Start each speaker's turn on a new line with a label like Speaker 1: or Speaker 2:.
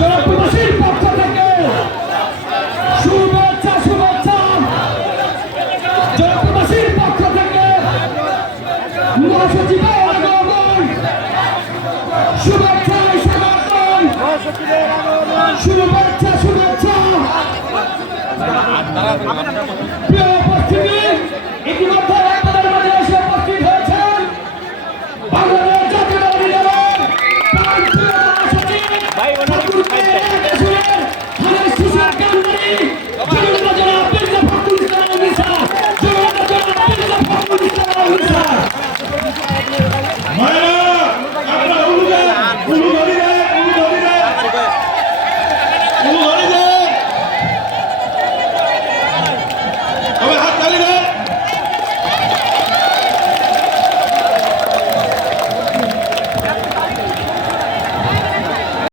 Speaker 1: জনপ্রবাসীর পক্ষ থেকে শুভেচ্ছা শুভেচ্ছা। জনপ্রবাসীর পক্ষ থেকে মহাসচিবের আগমন। শুভেচ্ছা স্বাগতম। শুভেচ্ছা শুভেচ্ছা।